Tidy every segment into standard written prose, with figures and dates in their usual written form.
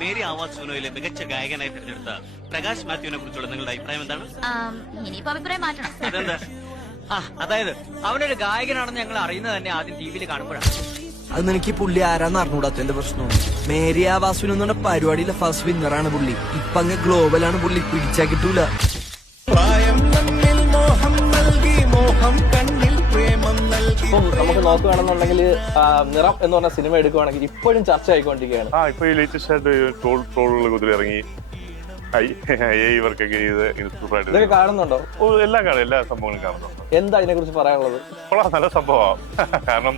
Mary Awas സുനോയിലെ മികച്ച ഗായകനായി തിരഞ്ഞെടുത്ത പ്രകാശ് മാത്യുവിനെ കുറിച്ചുള്ള നിങ്ങളുടെ അഭിപ്രായം എന്താണ്? ഇനിയിപ്പോ അഭിപ്രായം മാറ്റണം. അതെന്താ? അതായത് അവനൊരു ഗായകനാണെന്ന് ഞങ്ങൾ അറിയുന്നത് തന്നെ ആദ്യം ടിവിയിൽ കാണുമ്പോഴാണ്. അത് നിനക്ക് പുള്ളി ആരാന്ന് അറിഞ്ഞൂടാത്തതിന്റെ പ്രശ്നമാണ്. മേരി ആവാസുവിന് എന്ന് പറഞ്ഞ പരിപാടിയിലെ ഫസ്റ്റ് വിന്നറാണ് പുള്ളി. ഇപ്പൊ അങ്ങ് ഗ്ലോബലാണ് പുള്ളി, പിടിച്ചാ കിട്ടൂല. ഇപ്പം നമുക്ക് നോക്കുകയാണെന്നുണ്ടെങ്കിൽ നിറം എന്ന് പറഞ്ഞ സിനിമ എടുക്കുകയാണെങ്കിൽ ഇപ്പോഴും ചർച്ച ആയിക്കൊണ്ടിരിക്കുകയാണ്. ഇപ്പൊ ഈ ലേറ്റസ്റ്റ് ആയിട്ട് ട്രോളുകൾ കുതിരി ഇറങ്ങി ഇവർക്കൊക്കെ ഇതൊക്കെ കാണുന്നുണ്ടോ? എല്ലാം കാണും, എല്ലാ സംഭവങ്ങളും കാണുന്നുണ്ട്. എന്താ ഇതിനെ കുറിച്ച് പറയാനുള്ളത്? നല്ല സംഭവമാണ്. കാരണം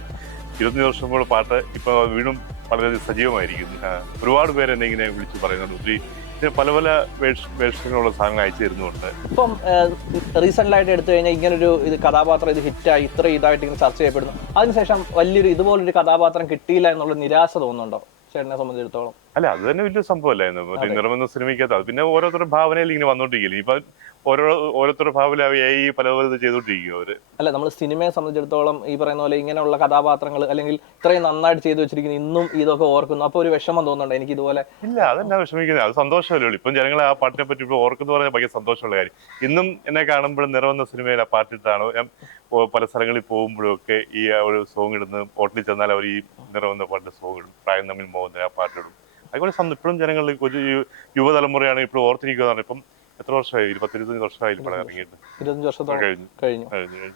25 വർഷം കൂടെ പാട്ട് ഇപ്പൊ വീണ്ടും വളരെയധികം സജീവമായിരിക്കുന്നു. ഒരുപാട് പേര് എന്നെ ഇങ്ങനെ വിളിച്ച് പറയുന്നുണ്ട്. ഒത്തിരി പല പല വേഷങ്ങളുള്ള സാധനങ്ങൾ അയച്ചു തരുന്നുണ്ട്. ഇപ്പം റീസെന്റ് എടുത്തു കഴിഞ്ഞാൽ ഇങ്ങനൊരു കഥാപാത്രം ഹിറ്റായി ഇത്ര ഇതായിട്ട് ഇങ്ങനെ ചർച്ച ചെയ്യപ്പെടുന്നു. അതിനുശേഷം വലിയൊരു ഇതുപോലൊരു കഥാപാത്രം കിട്ടിയില്ല എന്നുള്ള നിരാശ തോന്നുന്നുണ്ടോ ചേട്ടനെ സംബന്ധിച്ചിടത്തോളം? അല്ല, അത് തന്നെ വലിയ സംഭവമല്ലായിരുന്നു. നിറമെന്ന സിനിമയ്ക്കകത്ത് അത് പിന്നെ ഓരോരുത്തരുടെ ഭാവനയിൽ ഇങ്ങനെ വന്നോണ്ടിരിക്കില്ല. ഇപ്പൊ ഓരോരുത്തരുടെ ഭാവനയായി പല പലത് ചെയ്തോണ്ടിരിക്കും അവര്. അല്ല, നമ്മൾ സിനിമയെ സംബന്ധിച്ചിടത്തോളം ഈ പറയുന്ന പോലെ ഇങ്ങനെയുള്ള കഥാപാത്രങ്ങൾ അല്ലെങ്കിൽ ഇത്രയും നന്നായിട്ട് ചെയ്തു വെച്ചിരിക്കുന്നു, ഇന്നും ഇതൊക്കെ ഓർക്കുന്നു. അപ്പൊ ഒരു വിഷമം തോന്നുന്നുണ്ട് എനിക്ക് ഇതുപോലെ? ഇല്ല, അതെന്നാ വിഷമിക്കുന്നത്? അത് സന്തോഷമല്ലേ ഉള്ളൂ. ഇപ്പം ജനങ്ങൾ ആ പാട്ടിനെ പറ്റി ഇപ്പോൾ ഓർക്കുന്നു പറഞ്ഞാൽ ഭയങ്കര സന്തോഷമുള്ള കാര്യം. ഇന്നും എന്നെ കാണുമ്പോഴും നിറവെന്ന സിനിമയിൽ ആ പാട്ടിട്ടാണ് ഞാൻ പല സ്ഥലങ്ങളിൽ പോകുമ്പോഴും ഒക്കെ ഈ ഒരു സോങ് ഇടുന്നു. ഹോട്ടലിൽ ചെന്നാൽ അവർ ഈ നിറവെന്ന പാട്ടിന്റെ സോങ് ഇടും. പ്രായം തമ്മിൽ പോകുന്ന ആ പാട്ടിടും. അതുപോലെ ഇപ്പോഴും ജനങ്ങൾ ഒരു യുവതലമുറയാണ് ഇപ്പോഴും ഓർത്തിരിക്കുന്നതാണ്. ഇപ്പം എത്ര വർഷമായി? 20-25 വർഷമായി പടം ഇറങ്ങിയിട്ട്. 25 വർഷത്തോളം കഴിഞ്ഞു.